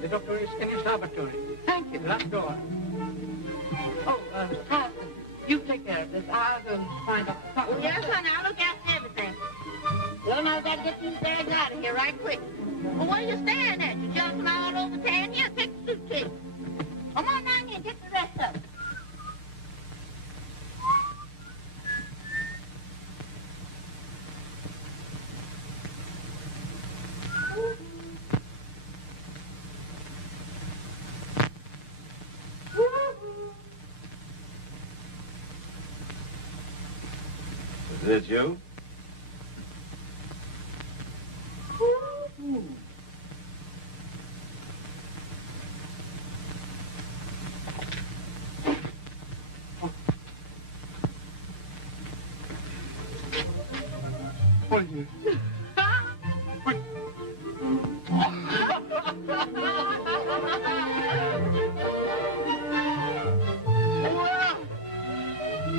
The doctor is in his laboratory. Thank you. Last door. Oh, Harrison, you take care of this. I'll go and find out the doctor. Oh, yes, honey, I'll look after everything. Well, now I've got to get these bags out of here right quick. Well, what are you staring at? You're jumping all over town. Here, take the suitcase. Come on down here and get the rest of it. Is it you? What are you?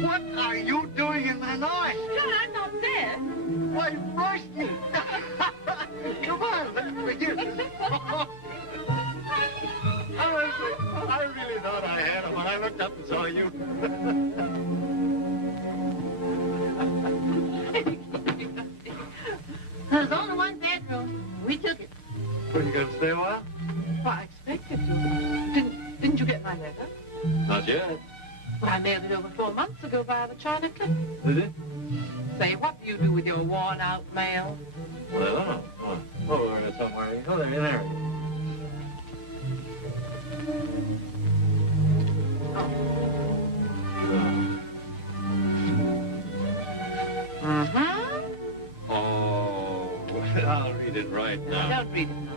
What are you doing in my life? John, I'm not there. Why, Rusty! Come on, let's begin. I really thought I had him when I looked up and saw you. There's only one bedroom. We took it. Are you going to stay a while? Well, I expected you. Didn't you get my letter? Not yet. Well, I mailed it over 4 months ago via the China Clip. Did it? Say, what do you do with your worn-out mail? Well, I don't know. Oh, over there somewhere. Oh, there. Mm-hmm. Oh, I'll read it right now. Don't read it now.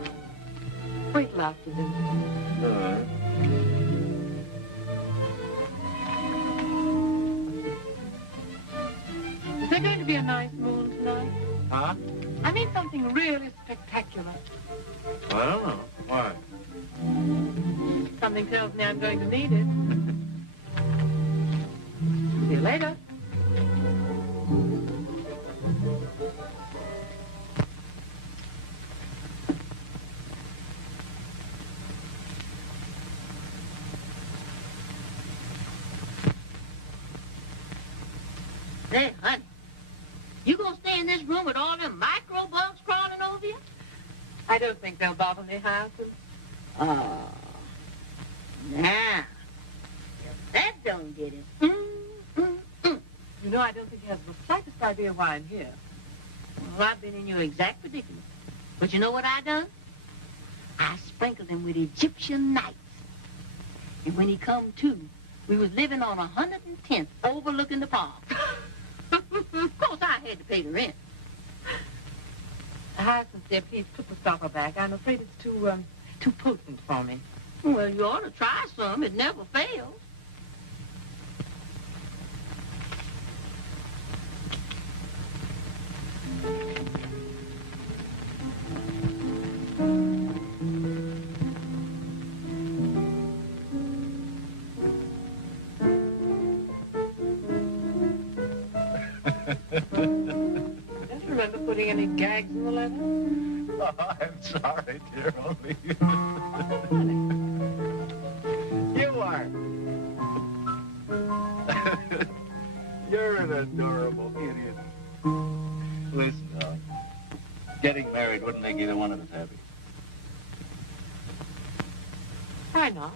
Wait till after this. Is there going to be a nice moon tonight? Huh? I mean something really spectacular. Well, I don't know. Why? Something tells me I'm going to need it. See you later. Say, honey, you gonna stay in this room with all them microbugs crawling over you? I don't think they'll bother me, Harrison. Oh. Now, if that don't get it. You know, I don't think he has the slightest idea why I'm here. Well, I've been in your exact predicament. But you know what I done? I sprinkled him with Egyptian nights. And when he come to, we was living on 110th overlooking the park. Of course, I had to pay the rent. Harrison said, please put the stopper back. I'm afraid it's too potent for me. Well, you ought to try some. It never fails. tags in the letter? Oh, I'm sorry, dear, only you are. You're an adorable idiot. Listen, getting married wouldn't make either one of us happy. Why not?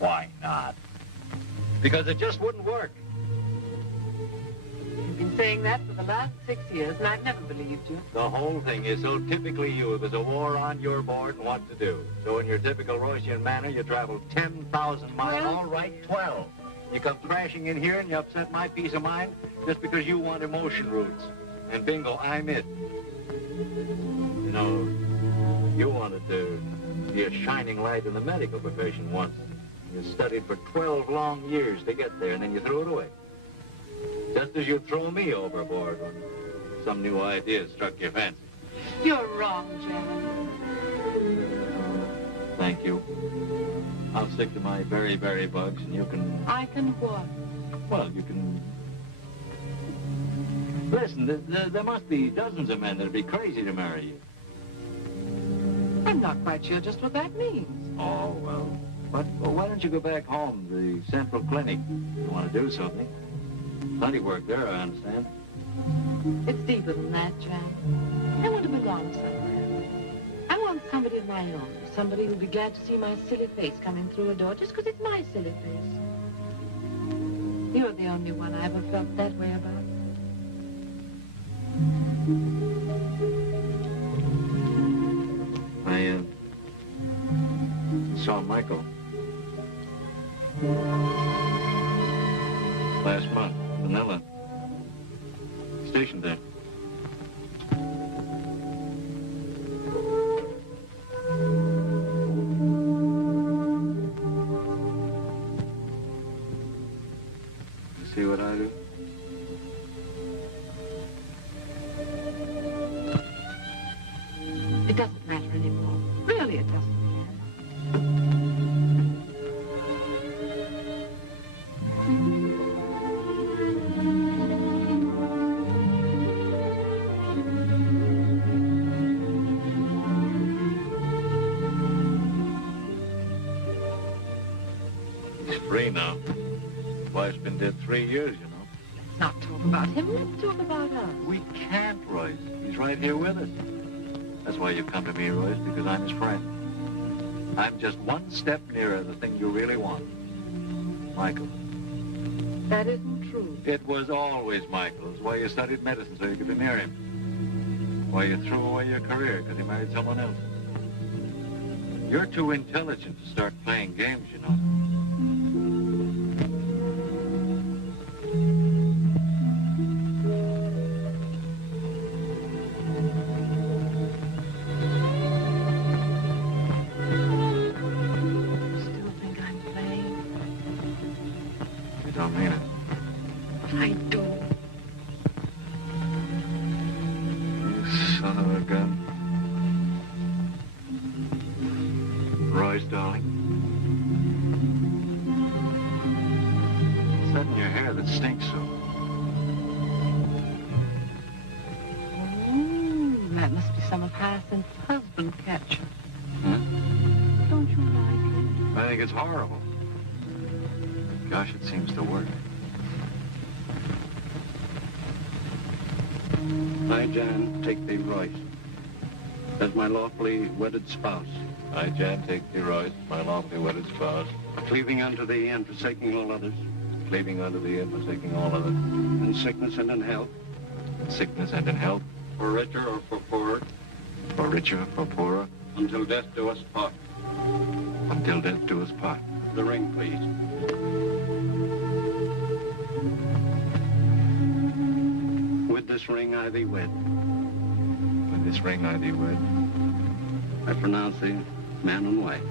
Why not? Because it just wouldn't work. You've been saying that for the last 6 years, and I've never believed you. The whole thing is so typically you. There's a war on your board and what to do. So in your typical Roycian manner, you travel 10,000 miles. Well, All right, 12. You come crashing in here and you upset my peace of mind just because you want emotion roots. And bingo, I'm it. You know, you wanted to be a shining light in the medical profession once. You studied for 12 long years to get there, and then you threw it away. Just as you throw me overboard when some new idea struck your fancy. You're wrong, Jack. Thank you. I'll stick to my very, very bugs, and you can... I can what? Well, you can... Listen, there must be dozens of men that'd be crazy to marry you. I'm not quite sure just what that means. Oh, well. But why don't you go back home, the Central Clinic? You want to do something. Plenty work there, I understand. It's deeper than that, Jan. I want to belong somewhere. I want somebody of my own. Somebody who'd be glad to see my silly face coming through a door just because it's my silly face. You're the only one I ever felt that way about. I saw Michael last month, Manila. Stationed there. You see what I do? It doesn't matter anymore. Really, it doesn't matter. He's free now. His wife's been dead 3 years, you know. Let's not talk about him. Let's talk about us. We can't, Royce. He's right here with us. That's why you've come to me, Royce, because I'm his friend. I'm just one step nearer the thing you really want. Michael. That isn't true. It was always Michael. It's why you studied medicine, so you could be near him. Why you threw away your career, because he married someone else. You're too intelligent to start playing games, you know. Still think I'm playing? You don't mean it. I do. You son of a gun. Royce, darling. What's that in your hair that stinks so? That must be some of Hyacinth's husband catcher. Huh? Don't you like it? I think it's horrible. Gosh, it seems to work. I, Jan, take thee, Royce, as my lawfully wedded spouse, I, Jan, take thee, Royce, my lawfully wedded spouse, cleaving unto thee and forsaking all others, cleaving unto thee and forsaking all others, in sickness and in health, in sickness and in health, for richer or for poorer, for richer, for poorer, until death do us part. until death do us part. The ring, please. With this ring I thee wed. With this ring I thee wed. I pronounce thee man and wife.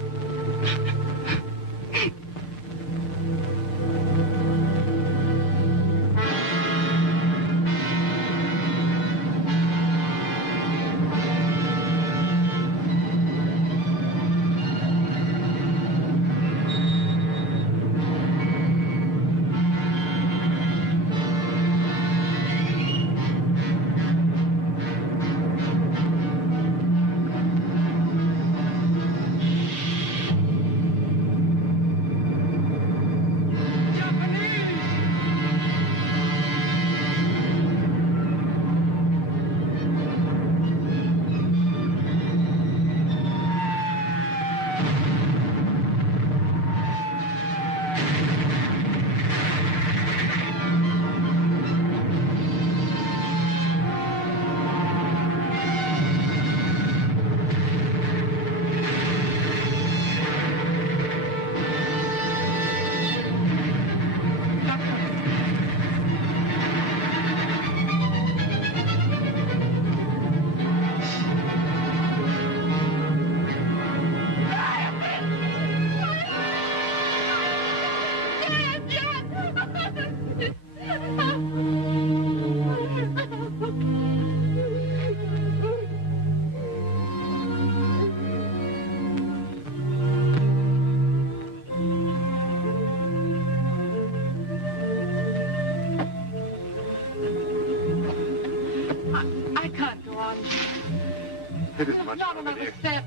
It isn't much Not longer, another dear. step.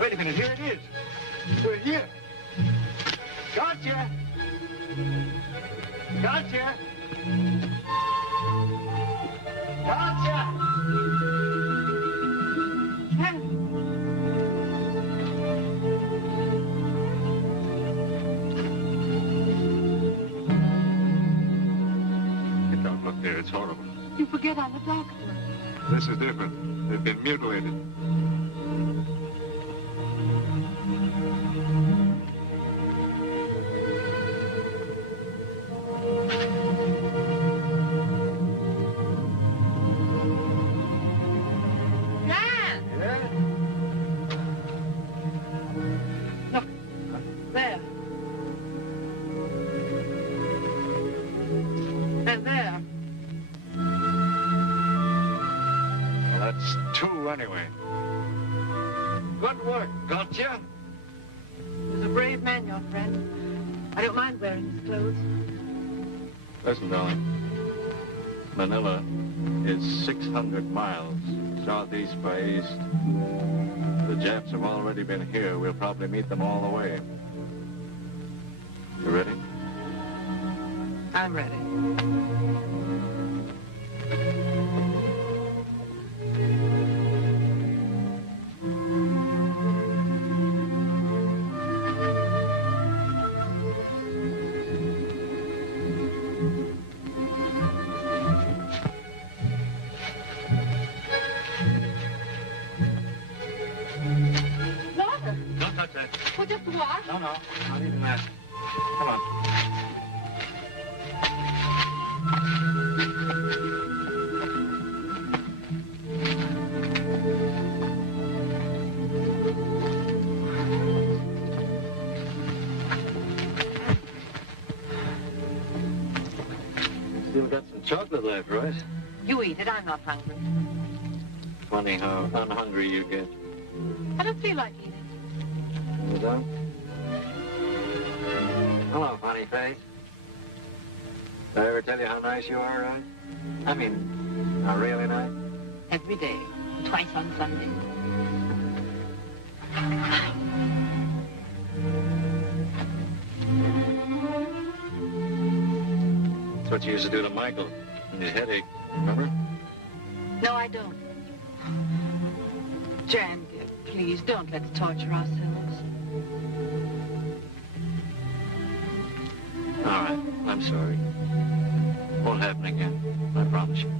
Wait a minute, here it is. We're here. Gotcha! Gotcha! Gotcha! Don't look there, it's horrible. You forget I'm a doctor. This is different. They've been mutilated. Jan! Yeah? Look, there. And there. Well, that's two anyway. Good work, gotcha. He's a brave man, your friend. I don't mind wearing his clothes. Listen, darling. Manila is 600 miles southeast by east. The Japs have already been here. We'll probably meet them all the way. You ready? I'm ready. Water? Don't touch that. Well, just wash. No, not even that. Come on. Still got some chocolate left, right? You eat it. I'm not hungry. Funny how unhungry you get. I don't feel like eating. You don't? Hello, funny face. Did I ever tell you how nice you are, right? I mean, how really nice? Every day. Twice on Sunday. That's what you used to do to Michael when his headache, remember? No, I don't. Jan, dear, please, don't let's torture ourselves. All right, I'm sorry. Won't happen again, I promise you.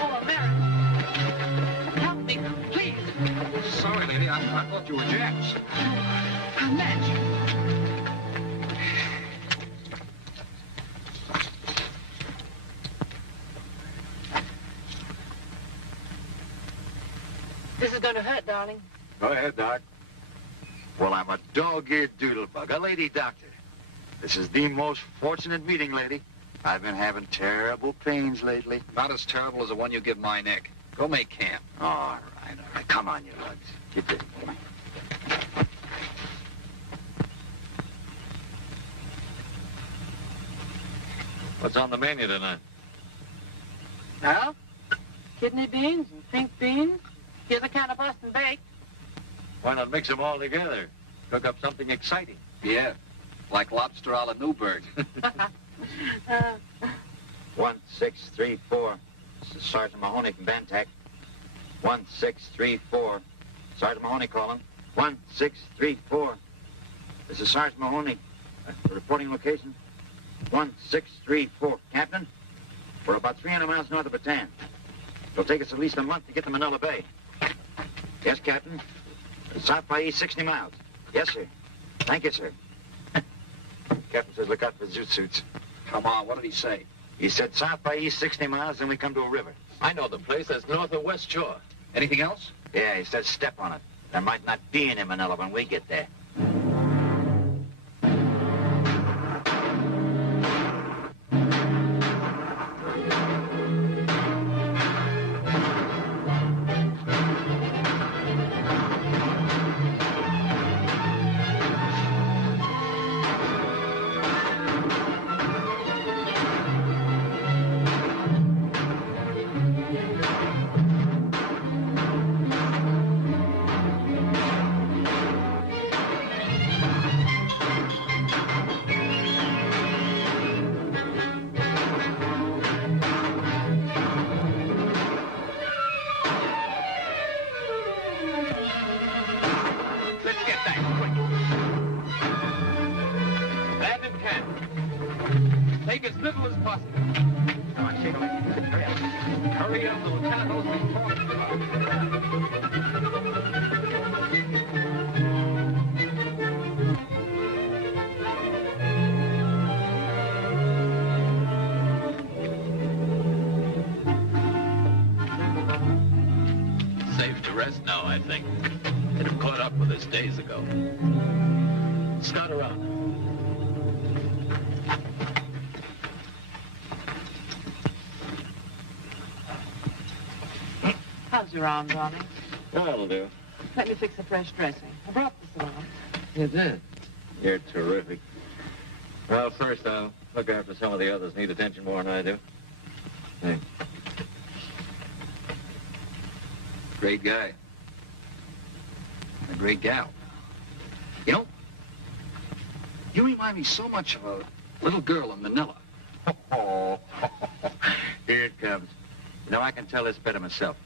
Oh, America. Help me, please. Sorry, lady. I thought you were Japs. I'm magic. This is going to hurt, darling. Go ahead, Doc. Well, I'm a dog-eared doodlebug, a lady doctor. This is the most fortunate meeting, lady. I've been having terrible pains lately. Not as terrible as the one you give my neck. Go make camp. All right. Come on, you lugs. Get this boy. What's on the menu tonight? Well, kidney beans and pink beans. Here's a can of Boston baked. Why not mix them all together? Cook up something exciting. Yeah, like lobster a la Newburgh. 1634. This is Sergeant Mahoney from Bantac. 1634. Sergeant Mahoney calling. 1634. This is Sergeant Mahoney. Reporting location. 1634. Captain, we're about 300 miles north of Bataan. It'll take us at least a month to get to Manila Bay. Yes, Captain. South by east 60 miles. Yes, sir. Thank you, sir. Captain says look out for zoot suits. Come on, what did he say? He said south by east 60 miles, then we come to a river. I know the place. That's north or west shore. Anything else? Yeah, he said step on it. There might not be any Manila when we get there. Take as little as possible. Come on, shake a leg. Hurry up. Hurry up, the lieutenant knows what he's talking about. Safe to rest now, I think. They'd have caught up with us days ago. Scout around. How's your arm, darling? That'll do. Let me fix a fresh dressing. I brought this along. You did? You're terrific. Well, first I'll look after some of the others need attention more than I do. Thanks. Great guy. A great gal. You know, you remind me so much of a little girl in Manila. Oh, here it comes. You know, I can tell this better myself.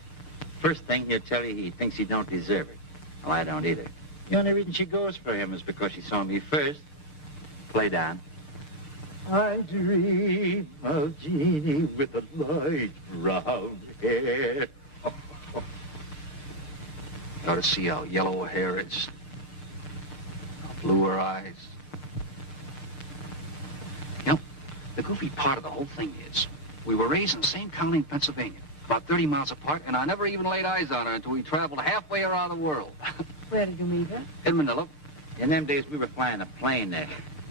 First thing he'll tell you, he thinks he don't deserve it. Well, I don't either. The only reason she goes for him is because she saw me first. Play down. I dream of Jeannie with the light brown hair. You ought to see how yellow her hair is. How blue her eyes. You know, the goofy part of the whole thing is, we were raised in the same county in Pennsylvania, about 30 miles apart, and I never even laid eyes on her until we traveled halfway around the world. Where did you meet her? In Manila. In them days, we were flying a plane there.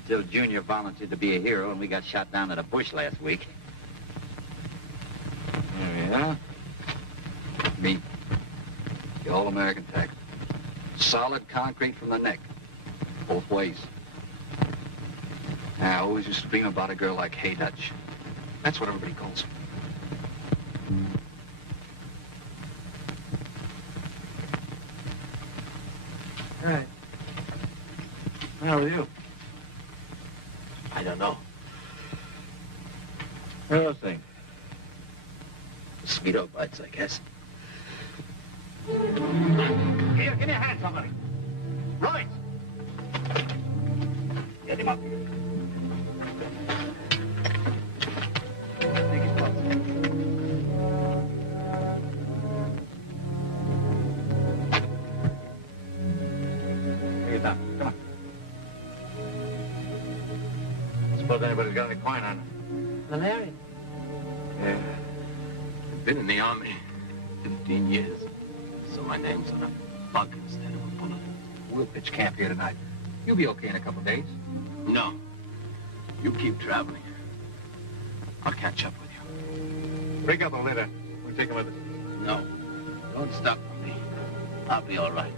Till Junior volunteered to be a hero, and we got shot down in a bush last week. There we are. Me. The all-American type. Solid concrete from the neck. Both ways. I always used to dream about a girl like Hey Dutch. That's what everybody calls her. Right. How are you? I don't know. How's things? Mosquito bites, I guess. Here, give me a hand, somebody. Right. Get him up. Take his clothes. Take it down. Come on. Suppose anybody's got any coin on it. Malaria. Yeah. I've been in the Army 15 years. So my name's on a bug instead of a bullet. We'll pitch camp here tonight. You'll be okay in a couple of days. No. You keep traveling. I'll catch up with you. Break up a litter. We'll take him with us. No. Don't stop for me. I'll be all right.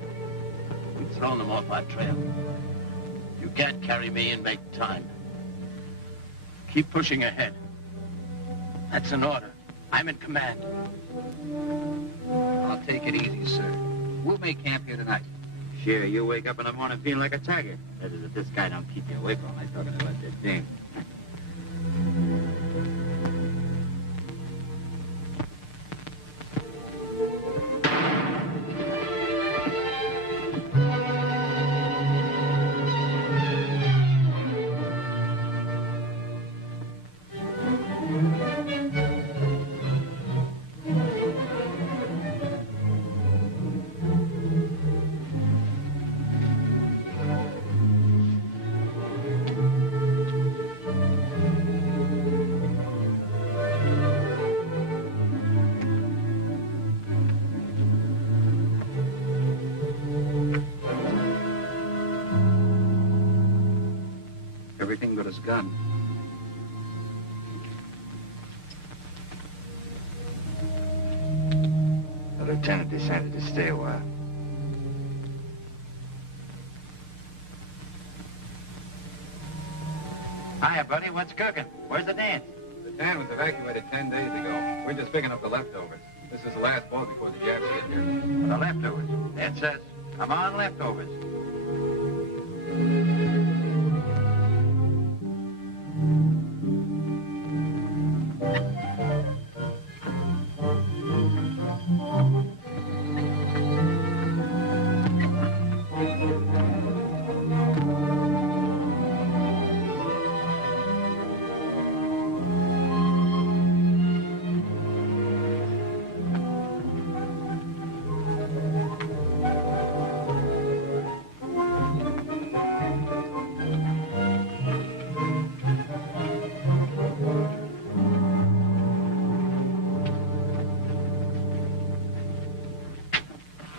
We've thrown them off our trail. You can't carry me and make time. Keep pushing ahead. That's an order. I'm in command. I'll take it easy, sir. We'll make camp here tonight. Sure, you wake up in the morning feeling like a tiger. That is, if this guy don't keep you away from him. I'm talking about that thing. Everything but his gun. The lieutenant decided to stay a while. Hiya, buddy. What's cooking? Where's the dance? The town was evacuated 10 days ago. We're just picking up the leftovers. This is the last boat before the Japs get here. The leftovers. That's us. Come on, leftovers.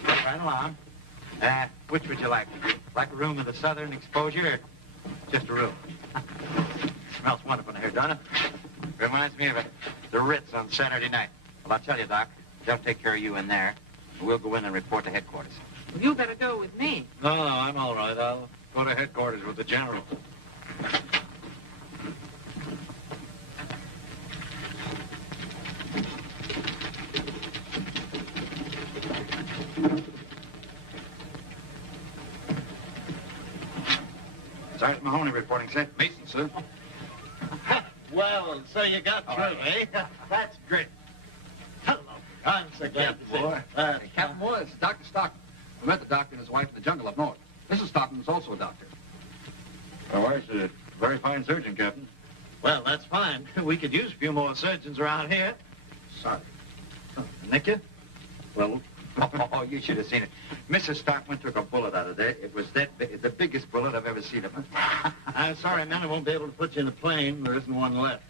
Right along. Which would you like? Like a room with a southern exposure or just a room? Smells wonderful in here, don't it? Reminds me of the Ritz on Saturday night. Well, I'll tell you, Doc, they'll take care of you in there. We'll go in and report to headquarters. Well, you better go with me. No, I'm all right. I'll go to headquarters with the general. Sergeant Mahoney reporting, sir. Mason, sir. Well, so you got through, eh? That's great. Hello. I'm so glad to see you. Hey, Captain Moore, it's Dr. Stockton. We met the doctor and his wife in the jungle up north. Mrs. Stockton is also a doctor. My wife's a very fine surgeon, Captain. Well, that's fine. We could use a few more surgeons around here. Sorry. Nick you? Well, Oh, you should have seen it. Mrs. Stockman took a bullet out of there. It was that big, the biggest bullet I've ever seen of her. I'm sorry, man. I won't be able to put you in a plane. There isn't one left.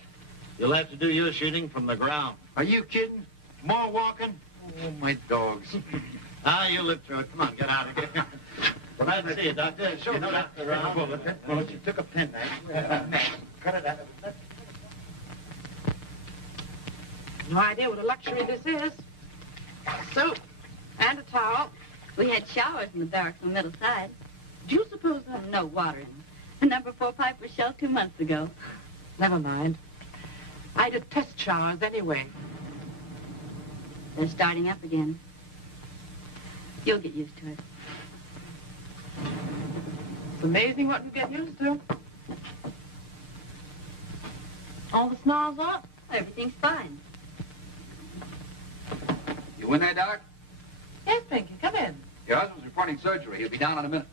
You'll have to do your shooting from the ground. Are you kidding? More walking? Oh, my dogs. You'll live through it. Come on, get out of here. Glad to see you, Doctor. Show the doctor around. Well, she took a penknife. Cut it out of it. No idea what a luxury this is. Soap and a towel. We had showers in the barracks on the middle side. Do you suppose that... No water in them. The number 4 pipe was shelled 2 months ago. Never mind. I did test showers anyway. They're starting up again. You'll get used to it. It's amazing what you get used to. All the snarls up? Everything's fine. You in there, Doc? Yes, Pinky, come in. Your husband's reporting surgery. He'll be down in a minute.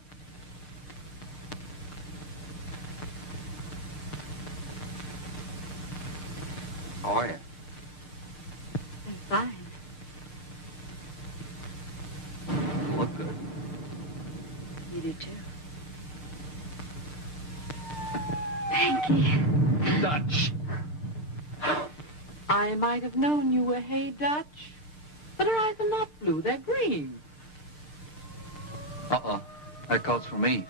How are you? I'm fine. You look good. You do, too. Thank you. Dutch. I might have known you were Hey Dutch, but her eyes are not blue, they're green. Uh-uh. That calls for me.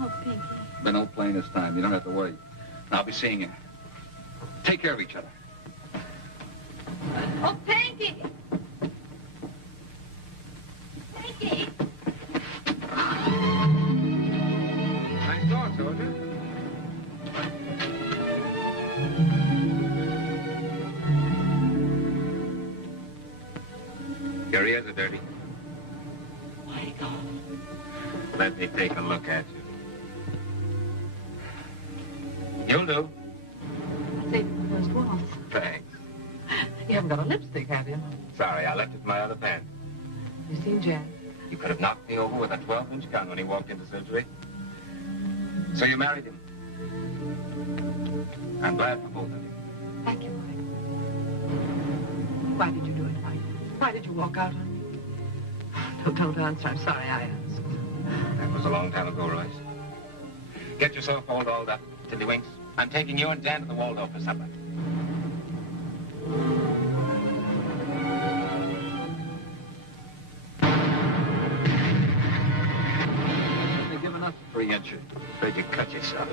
Oh, Pinky. Been no plane this time. You don't have to worry. I'll be seeing you. Take care of each other. Oh, Pinky! Pinky! Nice talk, soldier. Your ears are dirty. My God. Let me take a look at you. You'll do. I'd say for the first waltz. Thanks. You haven't got a lipstick, have you? Sorry, I left it in my other pants. You seen Jan? You could have knocked me over with a 12-inch gun when he walked into surgery. So you married him. I'm glad for both of you. Thank you, Mike. Why did you do it, Mike? Why did you walk out on me? No, don't answer. I'm sorry I asked. That was a long time ago, Royce. Get yourself all dolled up, Tiddlywinks. I'm taking you and Dan to the Waldorf for supper. They give enough free you? Afraid you cut yourself.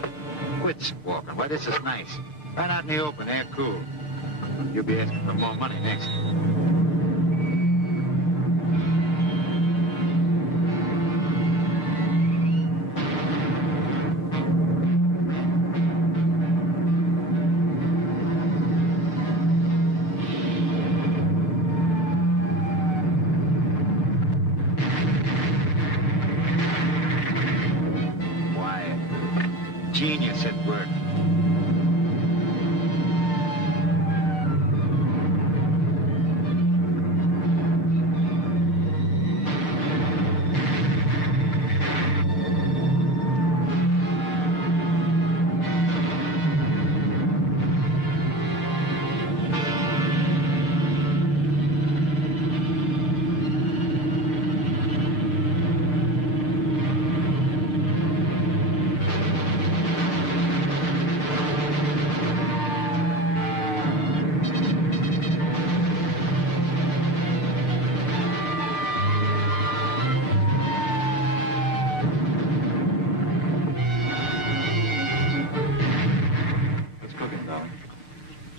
Quit squawking. Why, this is nice. Right out in the open, air cool. You'll be asking for more money next. Genius at work.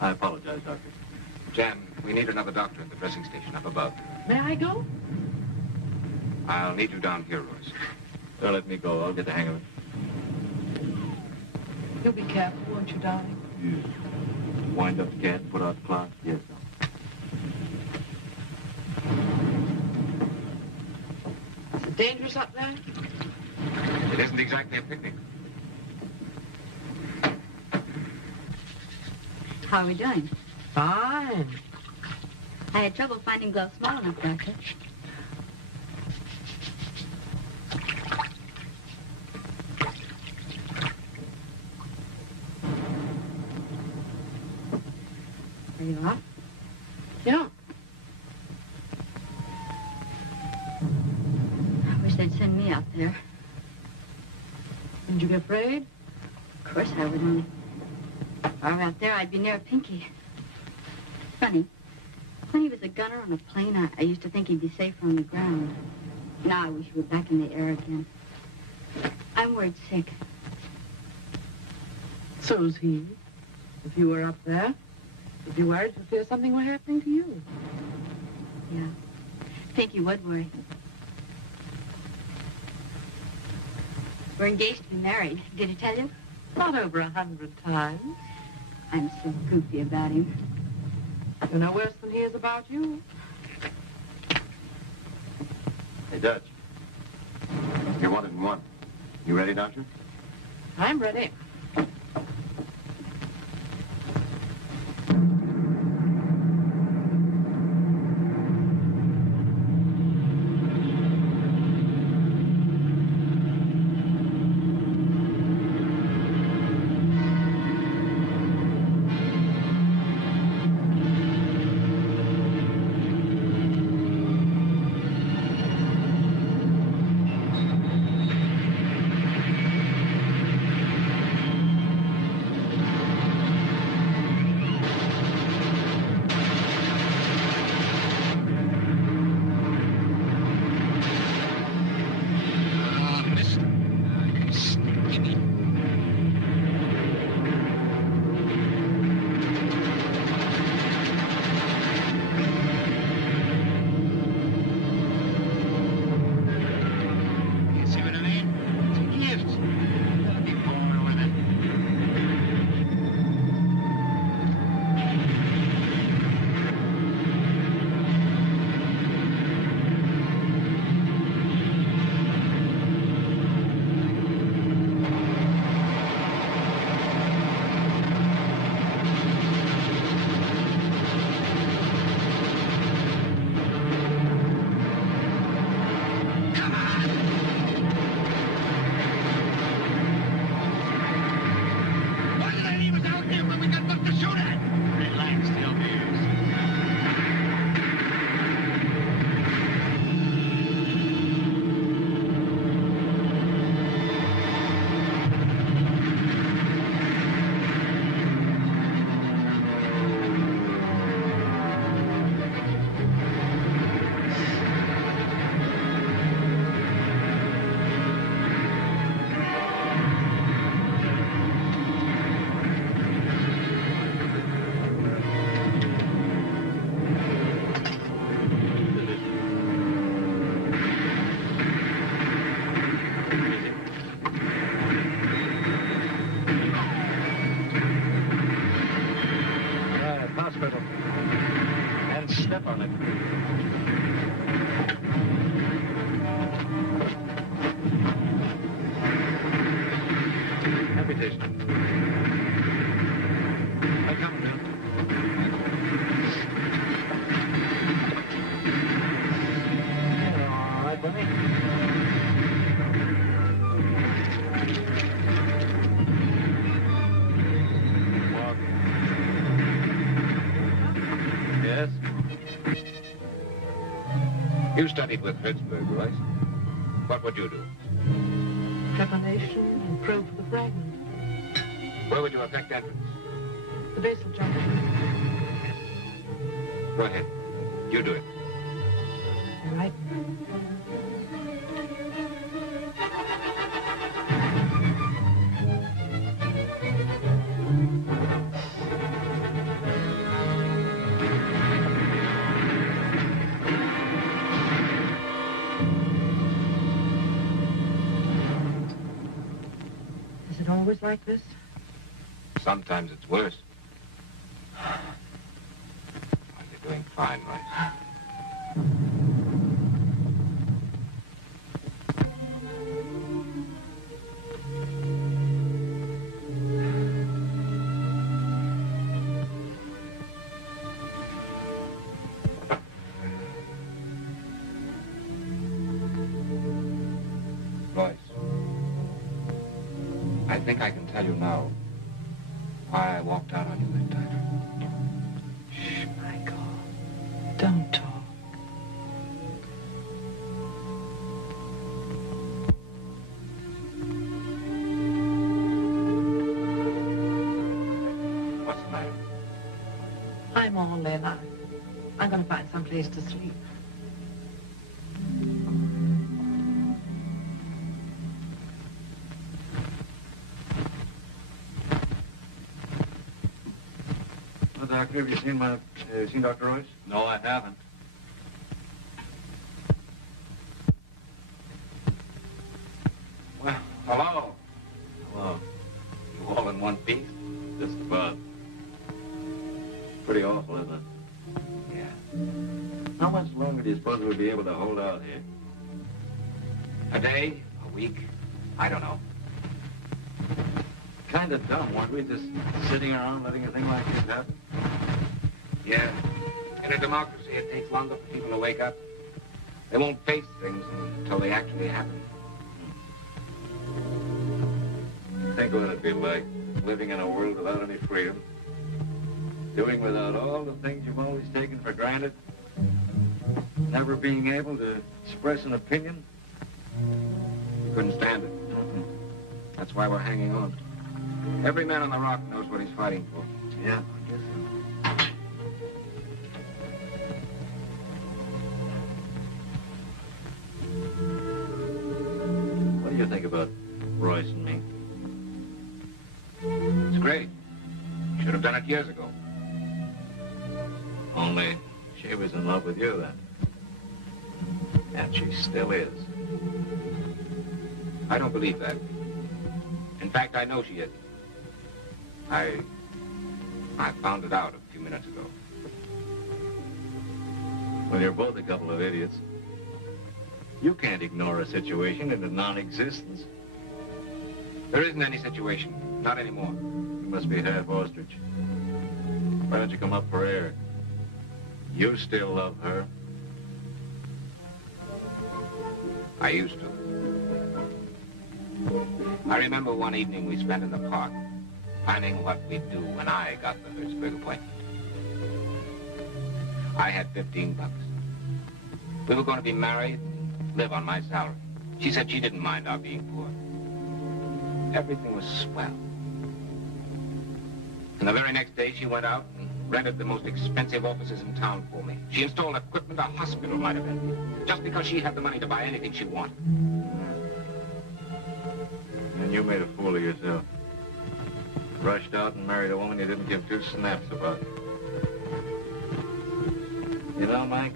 I apologize, Doctor. Jan, we need another doctor at the dressing station up above. May I go? I'll need you down here, Royce. Don't let me go. I'll get the hang of it. You'll be careful, won't you, darling? Yes. Wind up the gas, put out the clock. Yes, sir. Is it dangerous up there? It isn't exactly a picnic. How are we doing? Fine. I had trouble finding gloves small enough, Doctor. There you are. Yeah. I wish they'd send me out there. Didn't you get afraid? Of course I wouldn't. If I were out there, I'd be near Pinky. Funny. When he was a gunner on a plane, I used to think he'd be safer on the ground. Now I wish he were back in the air again. I'm worried sick. So's he. If you were up there, you'd be worried for fear something were happening to you. Yeah. Pinky would worry. We're engaged to be married. Did he tell you? Not over 100 times. I'm so goofy about him. You're no worse than he is about you. Hey, Dutch. You're wanted in one. You ready, Doctor? I'm ready. You studied with Hertzberg, Royce. What would you do? Trepanation and probe for the fragment. Where would you effect entrance? The basal junction. Go ahead. You do it. All right. Is it always like this? Sometimes it's worse. You're doing fine, Royce. Royce, I think I can tell you now why I walked out on you that time. Shh, Michael. Don't talk. What's the matter? I'm all in. I'm going to find some place to sleep. Well, Doctor, have you seen Dr. Royce? No, I haven't. Well, hello. Hello. You all in one piece? Just about. Pretty awful, isn't it? Yeah. How much longer do you suppose we'll be able to hold out here? A day? A week? I don't know. Kind of dumb, weren't we? Just sitting around letting a thing like this happen? Yeah. In a democracy, it takes longer for people to wake up. They won't face things until they actually happen. Think what it'd be like, living in a world without any freedom. Doing without all the things you've always taken for granted. Never being able to express an opinion? You couldn't stand it. That's why we're hanging on. Every man on the rock knows what he's fighting for. Yeah, I guess so. What do you think about Royce and me? It's great. Should have done it years ago. Only she was in love with you then. And she still is. I don't believe that. In fact, I know she is. I found it out a few minutes ago. Well, you're both a couple of idiots. You can't ignore a situation into non-existence. There isn't any situation. Not anymore. You must be half ostrich. Why don't you come up for air? You still love her? I used to. I remember one evening we spent in the park, planning what we'd do when I got the Hertzberg appointment. I had 15 bucks. We were going to be married, live on my salary. She said she didn't mind our being poor. Everything was swell. And the very next day, she went out and rented the most expensive offices in town for me. She installed equipment a hospital might have been, just because she had the money to buy anything she wanted. And you made a fool of yourself. Rushed out and married a woman you didn't give two snaps about. You know, Mike,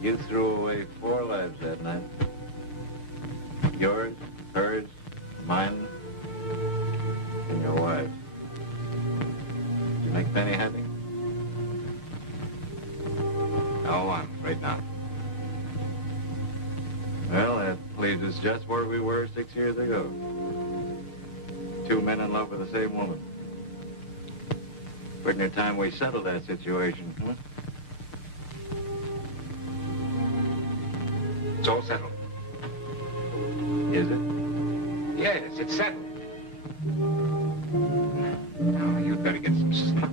you threw away 4 lives that night. Yours, hers, mine, and your wife's. Did you make Penny happy? No, I'm afraid not. Well, that leaves us just where we were 6 years ago. 2 men in love with the same woman. Pretty near time we settled that situation, huh? It's all settled. Is it? Yes, it's settled. Now, you'd better get some sleep.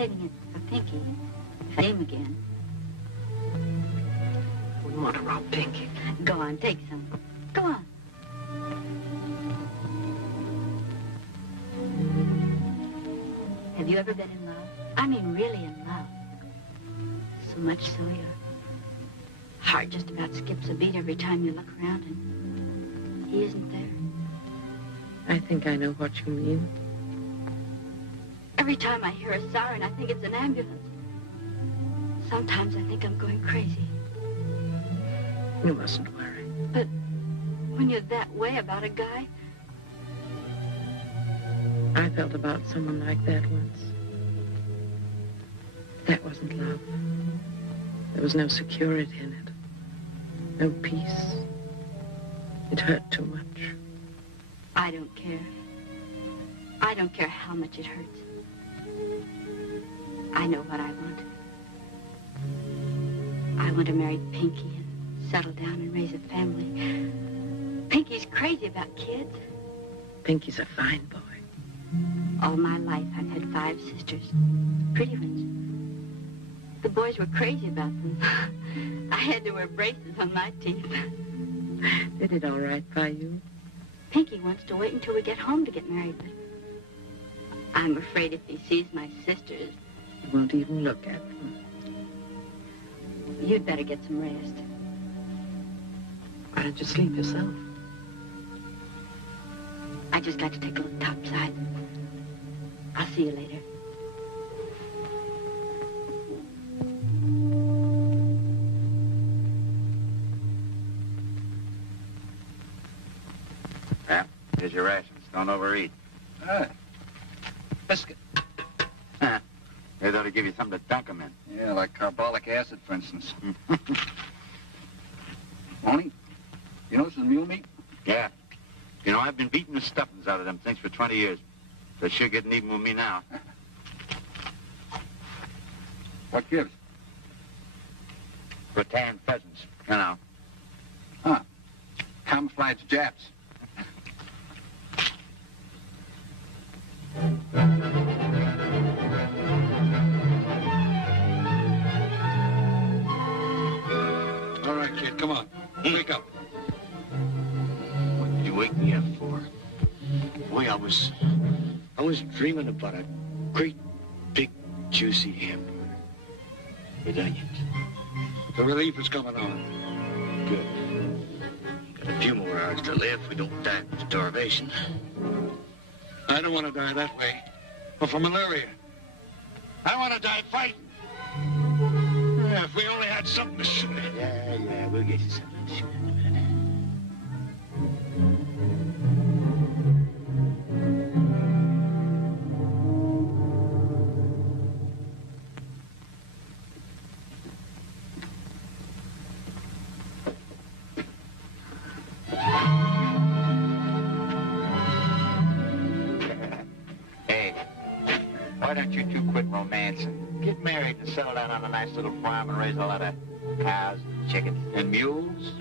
saving it for Pinky. Fame again. Wouldn't want to rob Pinky. Go on, take some. Go on. Have you ever been in love? I mean, really in love. So much so your heart just about skips a beat every time you look around and he isn't there. I think I know what you mean. Every time I hear a siren, I think it's an ambulance. Sometimes I think I'm going crazy. You mustn't worry. But when you're that way about a guy, I felt about someone like that once. That wasn't love. There was no security in it. No peace. It hurt too much. I don't care. I don't care how much it hurts. I know what I want. I want to marry Pinky and settle down and raise a family. Pinky's crazy about kids. Pinky's a fine boy. All my life, I've had 5 sisters. Pretty ones. The boys were crazy about them. I had to wear braces on my teeth. They did all right by you. Pinky wants to wait until we get home to get married, but I'm afraid if he sees my sisters... He won't even look at them. You'd better get some rest. Why don't you sleep yourself? I just got to take a look topside. I'll see you later. Well, here's your rations. Don't overeat. Biscuit. They ought to give you something to dunk them in. Yeah, like carbolic acid, for instance. Tony, you know this is mule meat? Yeah. You know, I've been beating the stuffings out of them things for 20 years. They're sure getting even with me now. What gives? Rattan pheasants, you know. Huh. Camouflaged Japs. All right, kid, come on. Wake up. What did you wake me up for? Boy, I was dreaming about a great, big, juicy hamburger with onions. The relief is coming on. Good. Got a few more hours to live. We don't die from starvation. I don't want to die that way, but from malaria. I want to die fighting. Yeah, if we only had something to shoot at. Yeah, we'll get you something to shoot at in a minute. Hey, why don't you two quit romancing? Get married and settle down on a nice little farm and raise a lot of cows and chickens. And mules?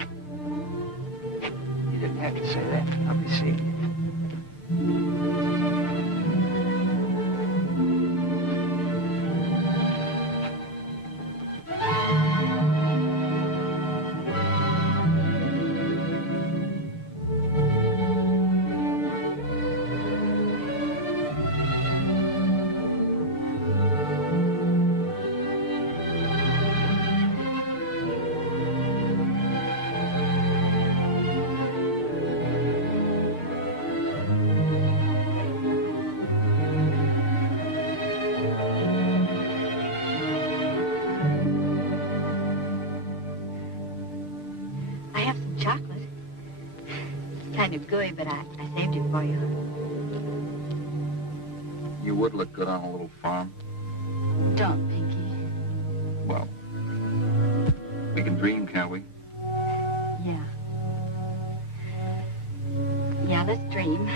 You didn't have to say that. I'll be seeing you. I have some chocolate. It's kind of gooey, but I saved it for you. You would look good on a little farm. Don't, Pinky. Well, we can dream, can't we? Yeah. Yeah, let's dream.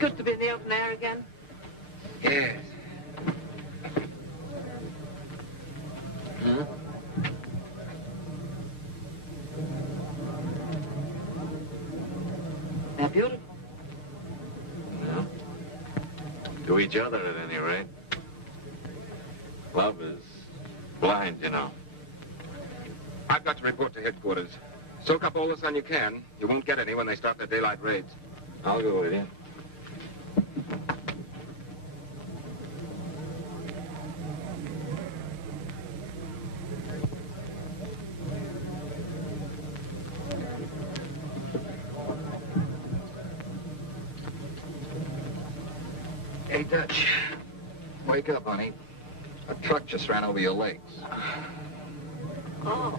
good to be in the open air again? Yes. Huh? They're beautiful. Well, to each other at any rate. Love is blind, you know. I've got to report to headquarters. Soak up all the sun you can. You won't get any when they start their daylight raids. I'll go with you. Hey, Dutch. Wake up, honey. A truck just ran over your legs. Oh,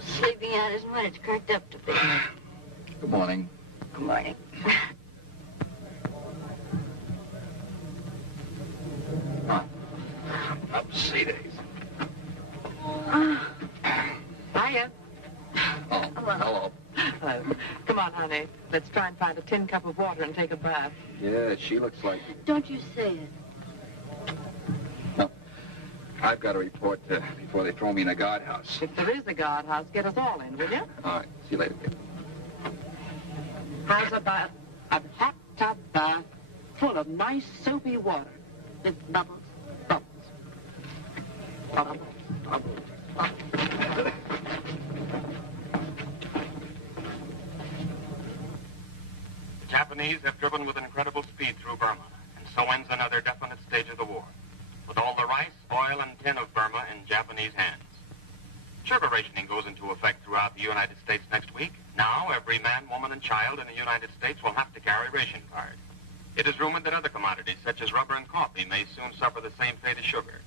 sleeping out isn't what it's cracked up to be. Good morning. Good morning. Up to see days. Hiya. Oh, hello. Come on, honey. Let's try and find a tin cup of water and take a bath. Yeah, she looks like... Don't you say it. No. I've got to report before they throw me in a guardhouse. If there is a guardhouse, get us all in, will you? All right. See you later, kid. How's about a hot tub bath full of nice soapy water? With bubbles. Bubbles. Bubbles. Bubbles. The Japanese have driven with incredible speed through Burma, and so ends another definite stage of the war, with all the rice, oil, and tin of Burma in Japanese hands. Sugar rationing goes into effect throughout the United States next week. Now, every man, woman, and child in the United States will have to carry ration card. It is rumored that other commodities, such as rubber and coffee, may soon suffer the same fate as sugar.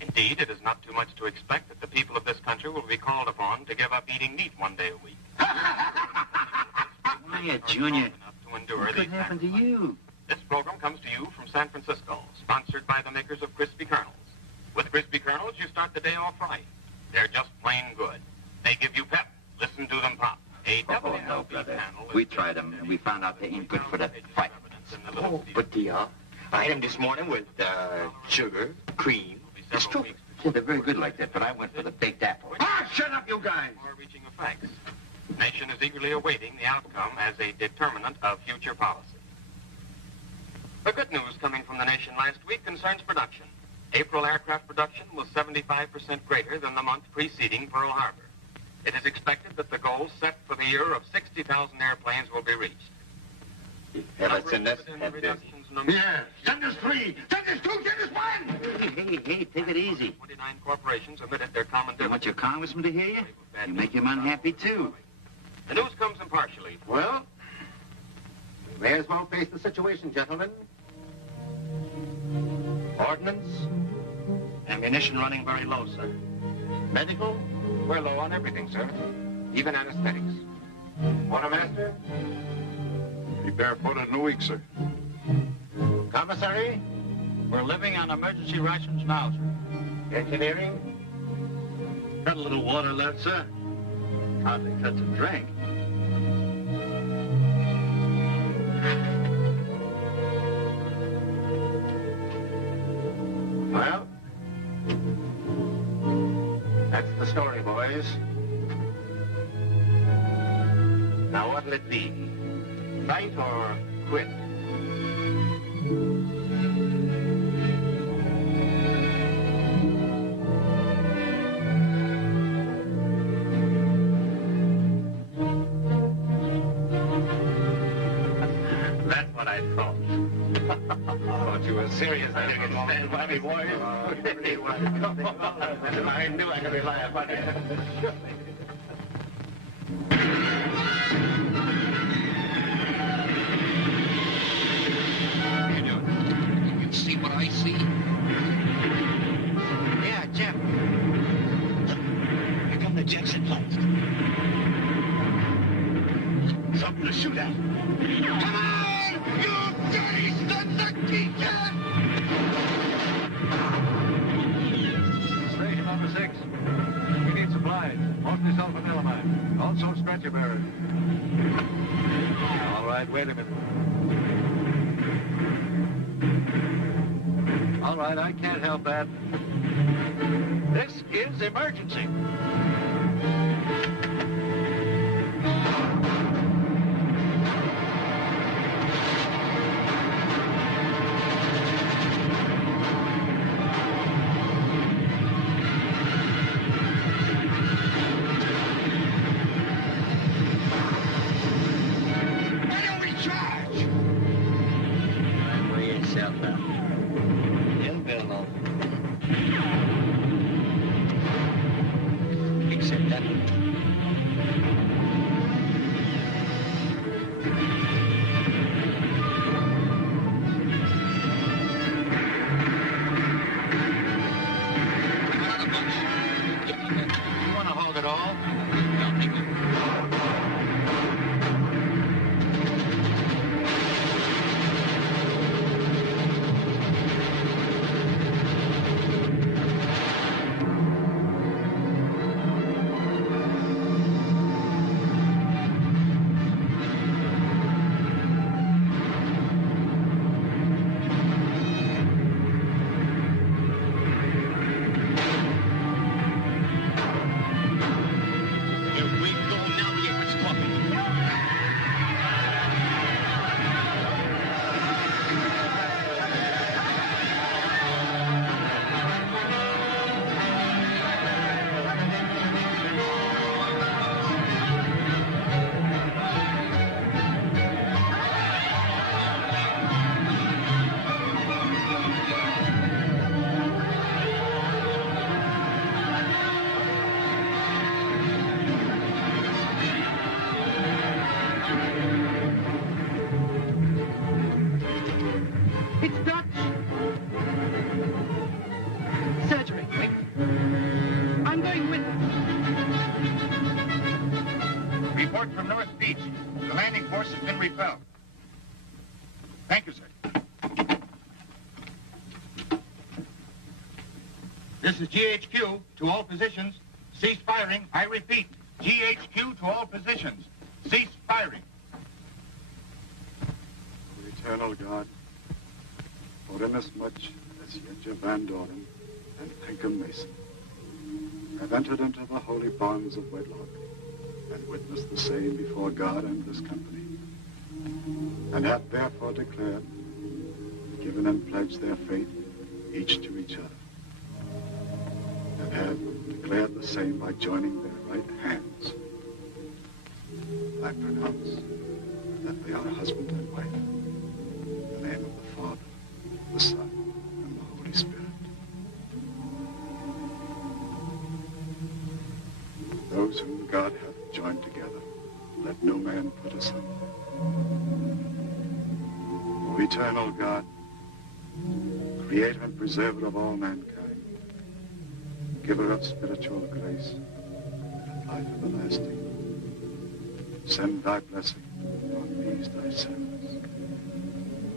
Indeed, it is not too much to expect that the people of this country will be called upon to give up eating meat one day a week. Hiya, Junior. What What happened to you? This program comes to you from San Francisco, sponsored by the makers of Crispy Kernels. With Crispy Kernels, you start the day off right. They're just plain good. They give you pep. Listen to them pop. Oh, no, brother. We tried them, and we found out they ain't good for the fight. Oh, but I had them this morning with sugar, cream. It's true. Yeah, they're very good like that, but I went for the baked apple. Ah, shut up, you guys! Far-reaching effects. The nation is eagerly awaiting the outcome as a determinant of future policy. The good news coming from the nation last week concerns production. April aircraft production was 75% greater than the month preceding Pearl Harbor. It is expected that the goal set for the year of 60,000 airplanes will be reached. Have I send us? Yeah, send us 3, send us 2, send us 1! Hey, take it easy. 29 corporations omitted their common You want your dividends. congressman to hear you? You make him unhappy, too. The news comes impartially. Well, we may as well face the situation, gentlemen. Ordnance, ammunition running very low, sir. Medical, we're low on everything, sir. Even anesthetics. Quartermaster, Be barefooted in a week, sir. commissary, We're living on emergency rations now, sir. engineering. Got a little water left, sir? Hardly touch a drink. Well, that's the story, boys. Now, what'll it be? Fight or quit? That's what I thought. Thought you were serious. I didn't stand by me, boys. I knew I could rely upon you. You see what I see? Yeah, Jim. Here come the jets at last. Something to shoot at. Come on, you dirty sons of teachers! Station number 6. We need supplies. Mostly sulfur-melamine. Also stretcher bearers. All right, wait a minute. right. I can't help that. This is emergency. This is GHQ to all positions. Cease firing. I repeat, GHQ to all positions. Cease firing. O eternal God, for inasmuch as Yetja Van Doren and Pinkham Mason have entered into the holy bonds of wedlock and witnessed the same before God and this company, and have therefore declared, given and pledged their faith each to each other, and have declared the same by joining their right hands, I pronounce that they are husband and wife, in the name of the Father, the Son, and the Holy Spirit. Those whom God hath joined together, let no man put asunder. O eternal God, creator and preserver of all mankind, giver of spiritual grace and life everlasting, send thy blessing on these thy servants,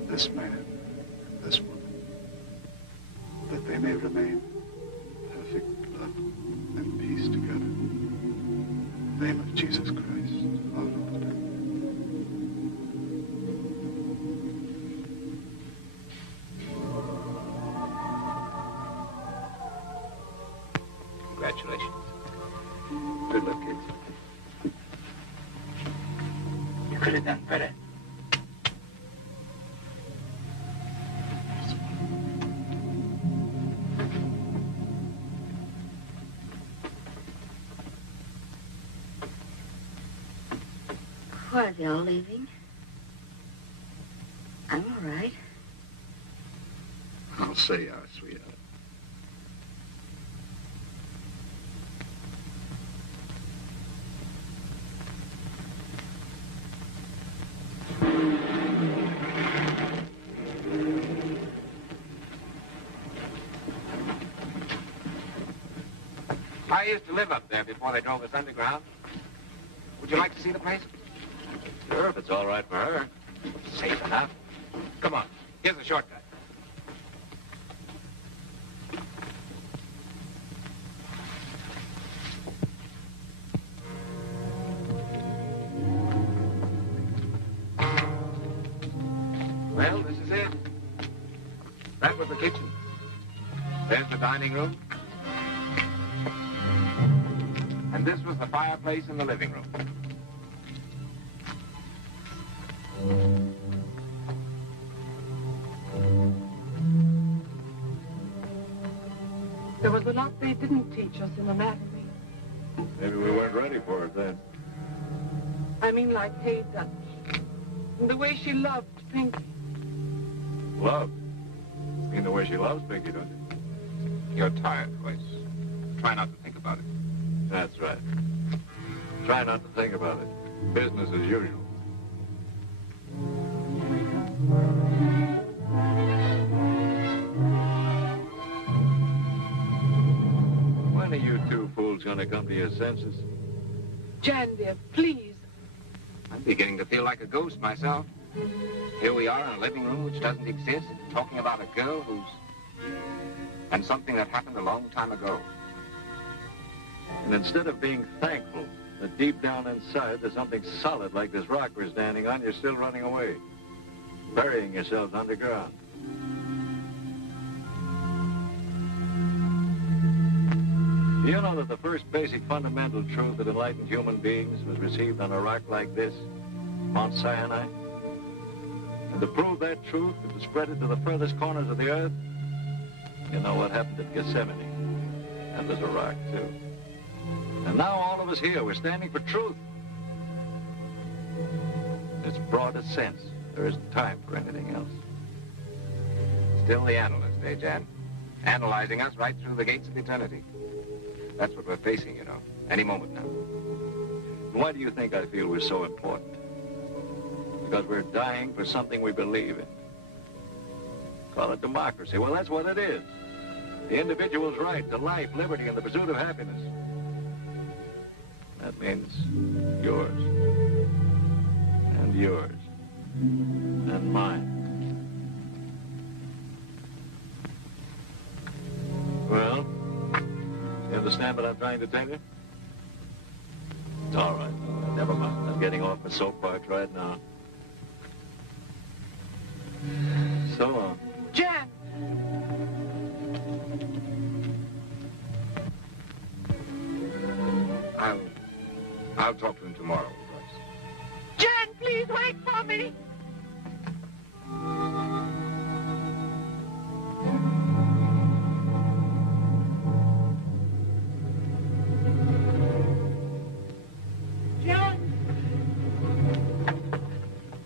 this man and this woman, that they may remain perfect love and peace together. In the name of Jesus Christ, our Lord. Congratulations. Good luck, kids. You could have done better. Why are they all leaving? I'm all right. I'll say you are, sweetheart. I used to live up there before they drove us underground. Would you like to see the place? Sure, if it's all right for her. Safe enough. Come on. Here's a shortcut. Well, this is it. That was the kitchen. There's the dining room. And this was the fireplace in the living room. There was a lot they didn't teach us in anatomy. Maybe we weren't ready for it then. I mean, like Ada. And the way she loved Pinky. Love? You mean the way she loves Pinky, don't you? You're tired, Royce. Try not to think about it. That's right. Try not to think about it. Business as usual. When are you two fools going to come to your senses? Jan, dear, please. I'm beginning to feel like a ghost myself. Here we are in a living room which doesn't exist, talking about a girl who's... and something that happened a long time ago. And instead of being thankful that deep down inside there's something solid like this rock we're standing on, you're still running away, burying yourselves underground. Do you know that the first basic fundamental truth that enlightened human beings was received on a rock like this, Mount Sinai? And to prove that truth and to spread it to the furthest corners of the earth, you know what happened at Gethsemane. That was a rock, too. And now all of us here, we're standing for truth. In its broadest sense, there isn't time for anything else. Still the analyst, eh, Jan? Analyzing us right through the gates of eternity. That's what we're facing, you know, any moment now. Why do you think I feel we're so important? Because we're dying for something we believe in. Call it democracy. Well, that's what it is. The individual's right to life, liberty, and the pursuit of happiness. That means yours. And yours. And mine. Well, you understand what I'm trying to tell you? All right. Never mind. I'm getting off my soapbox right now. So long. Jan! I'll talk to him tomorrow, Royce. Jan, please wait for me! Jan!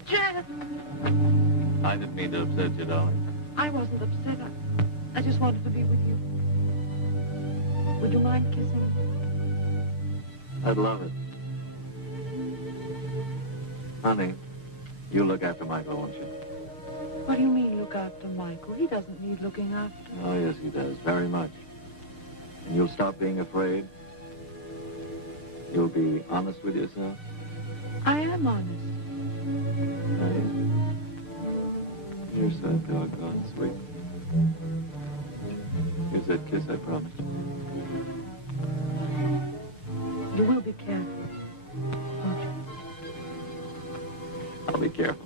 Jan! I didn't mean to upset you, darling. I wasn't upset. I just wanted to be with you. Would you mind kissing? I'd love it. Honey, you look after Michael, won't you? What do you mean, look after Michael? He doesn't need looking after. Oh, yes, he does. Very much. And you'll stop being afraid? You'll be honest with yourself? I am honest. You're so doggone sweet. Here's that kiss I promised you. You will be careful, won't you? I'll be careful.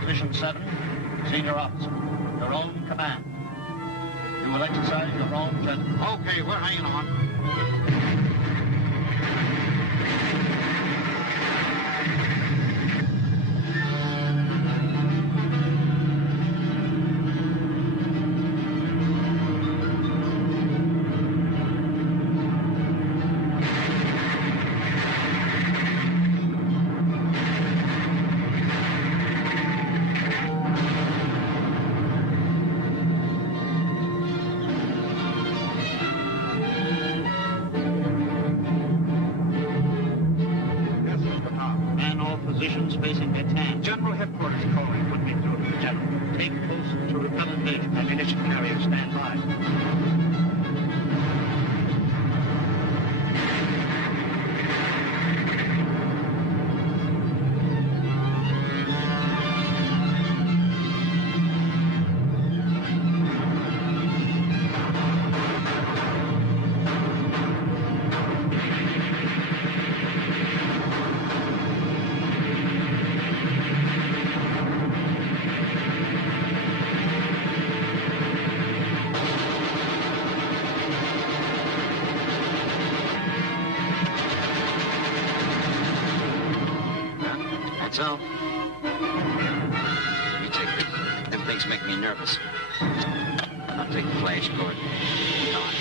Position 7, senior officer. Your own command. You will exercise your own judgment. Okay, we're hanging on. General Headquarters calling. Put me through to the General. Take post to repellent native. Ammunition carrier, stand by. That's all. You take this. Them things make me nervous. I'll take the flash cord. Come on.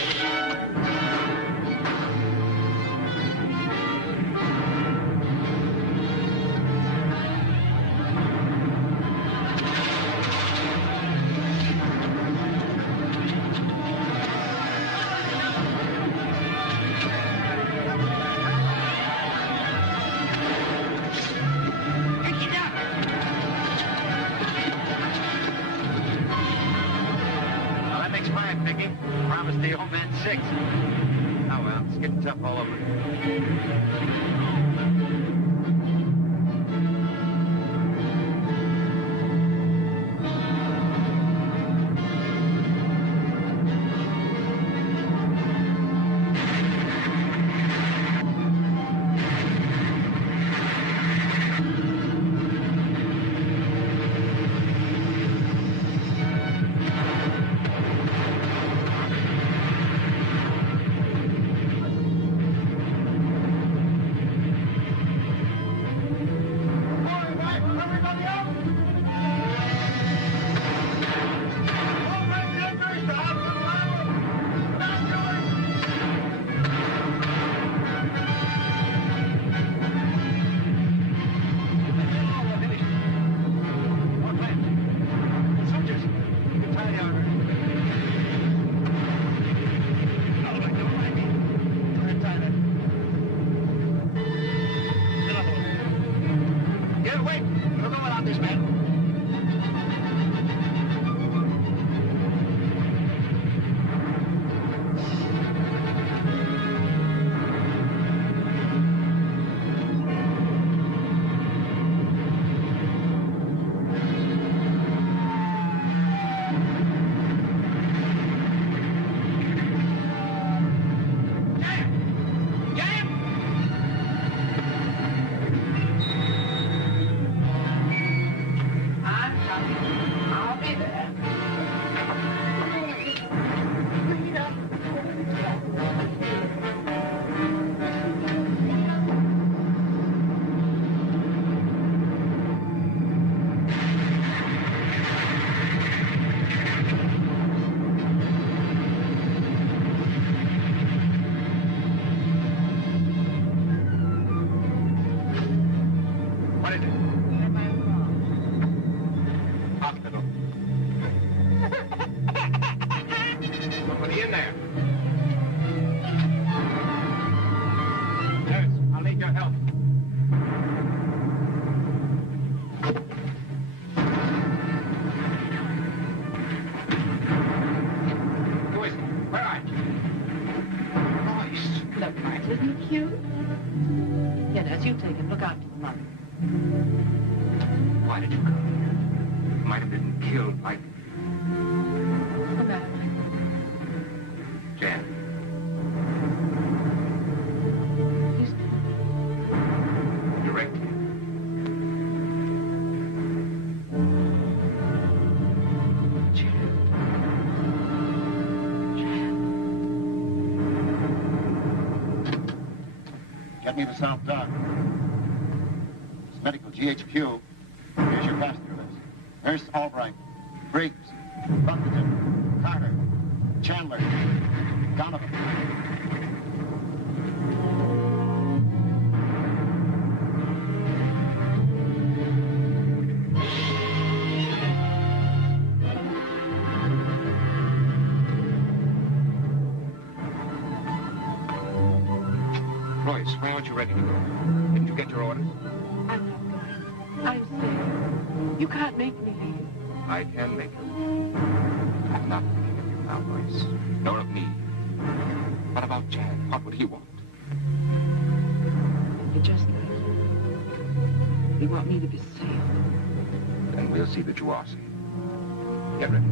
Promised the old man 6. Oh, well, it's getting tough all over. Get me to South Dock. It's medical GHQ. Here's your passenger list. Nurse Albright, Briggs, Buckingham, Carter, Chandler, Donovan. Royce, why aren't you ready to go? Didn't you get your orders? I'm not going. I'm sick. can't make me leave. I can make you leave. I'm not thinking of you now, Lois. Nor of me. What about Jan? What would he want? You're just like him. They want me to be safe. Then we'll see that you are safe. Get ready.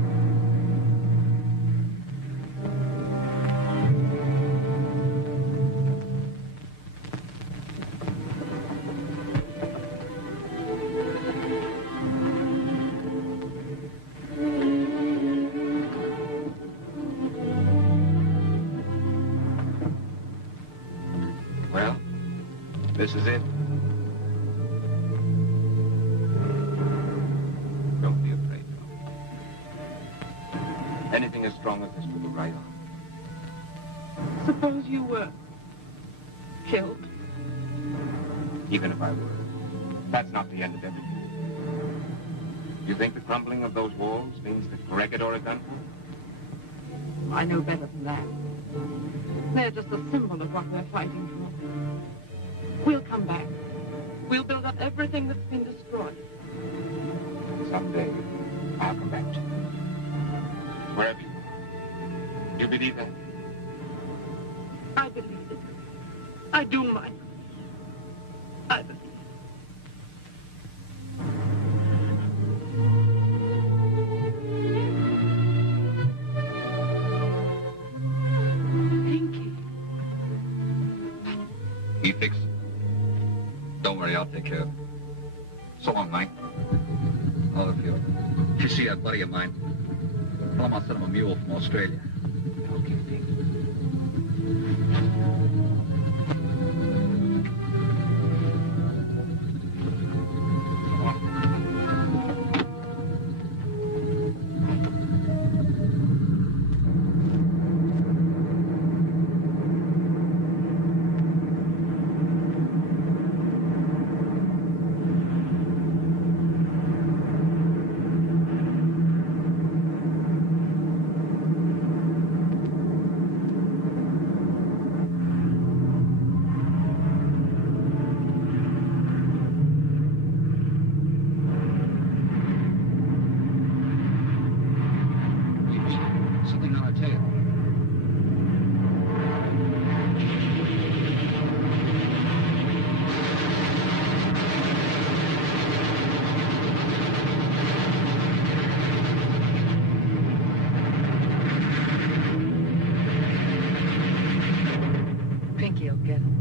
Well, this is it. Don't be afraid, no. Anything as strong as this will go right on. Suppose you were killed. Even if I were. That's not the end of everything. You think the crumbling of those walls means that Corregidor is done for? I know better than that. They're just a symbol of what we're fighting for. We'll come back. We'll build up everything that's been destroyed. Someday, I'll come back to you. Wherever you go. Do you believe that? I believe it. I do, Mike. I believe it. He fixed it. Don't worry, I'll take care of it. So long, Mike. Oh, if you see that buddy of mine, tell him I'll send him a mule from Australia. Okay, Pete. Pinky will get him.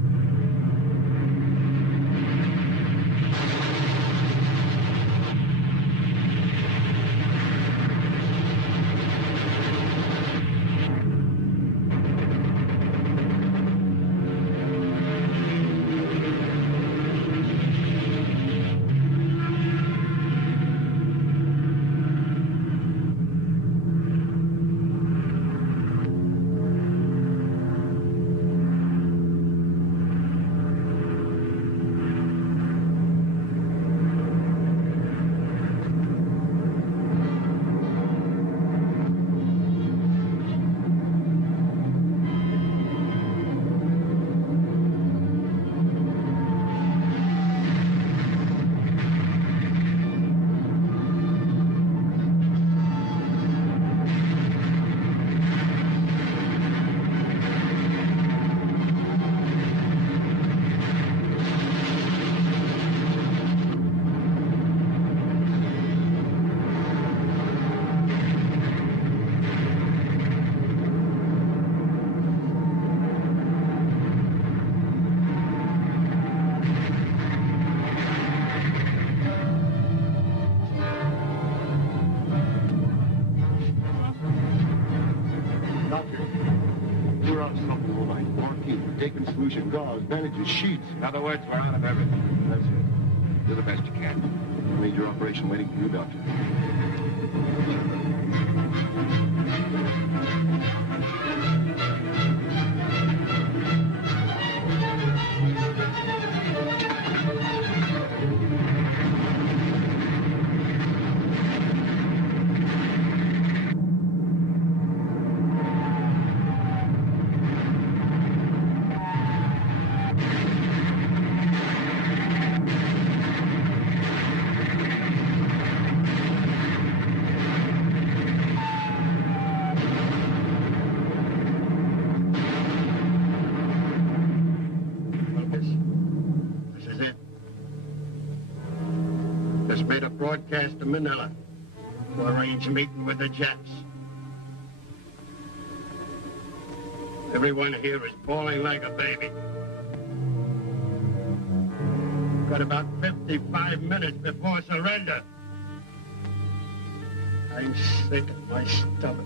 Taking solution, gauze, bandages, sheets. In other words, we're out of everything. That's it. Do the best you can. Major operation waiting for you, Doctor. broadcast to Manila to arrange a meeting with the Japs. Everyone here is bawling like a baby. Got about 55 minutes before surrender. I'm sick at my stomach.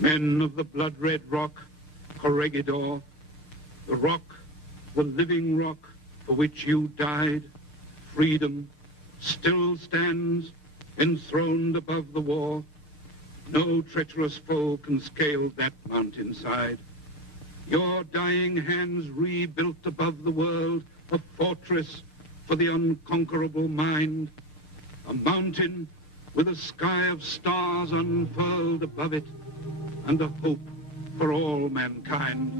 Men of the blood-red rock, Corregidor, the rock, the living rock for which you died, freedom, still stands enthroned above the war. No treacherous foe can scale that mountainside. Your dying hands rebuilt above the world a fortress for the unconquerable mind, a mountain with a sky of stars unfurled above it, and a hope for all mankind.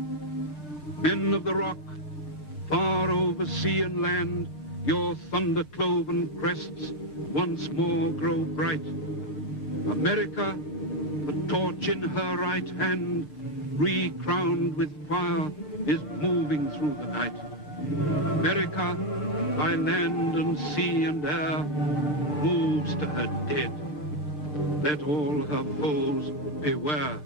Men of the rock, far over sea and land, your thunder-cloven crests once more grow bright. America, the torch in her right hand, re-crowned with fire, is moving through the night. America, by land and sea and air, moves to her dead. Let all her foes beware.